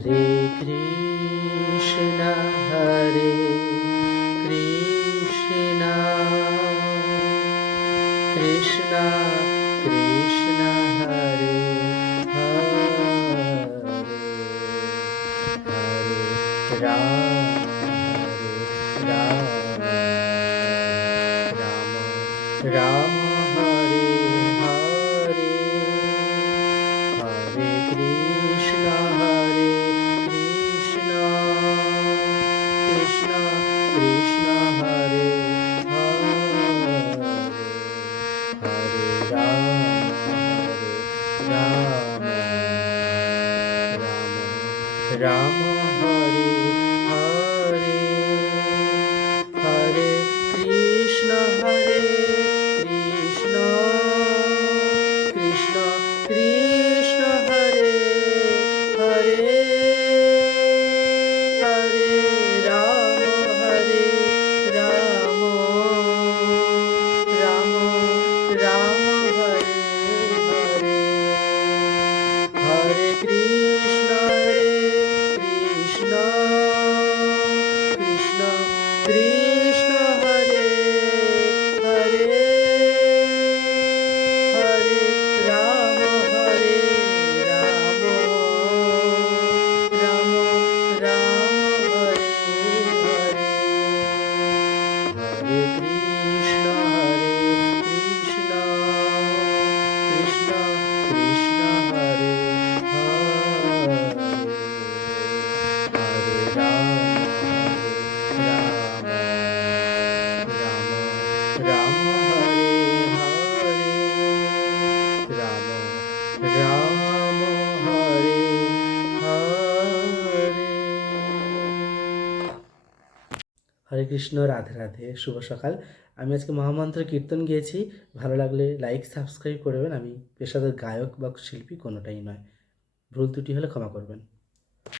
হরে কৃষ্ণ হরে কৃষ্ণ কৃষ্ণ কৃষ্ণ হরে হরে হরে রাম রাম রাম রাম হরে হরে হরে কৃষ্ণ কৃষ্ণ কৃষ্ণ হরে হরে হরে রাম রাম রাম হরে হরে হরে কৃষ্ণ কৃষ্ণ কৃষ্ণ হরে হরে হরে রাম রাম রাম হরে হরে হরে কৃষ্ণ কৃষ্ণ কৃষ্ণ হরে হরে হরে রাম রাম হরে হরে হরে কৃষ্ণ কৃষ্ণ হরে হরে হরে রাম রাম হরে হরে রাম হরে হরে। হরে কৃষ্ণ, রাধে রাধে, শুভ সকাল। আমি আজকে মহামন্ত্র কীর্তন গিয়েছি। ভালো লাগলে লাইক সাবস্ক্রাইব করবেন। আমি পেশাদার গায়ক বা শিল্পী কোনোটাই নয়, ভুল ত্রুটি হলে ক্ষমা করবেন।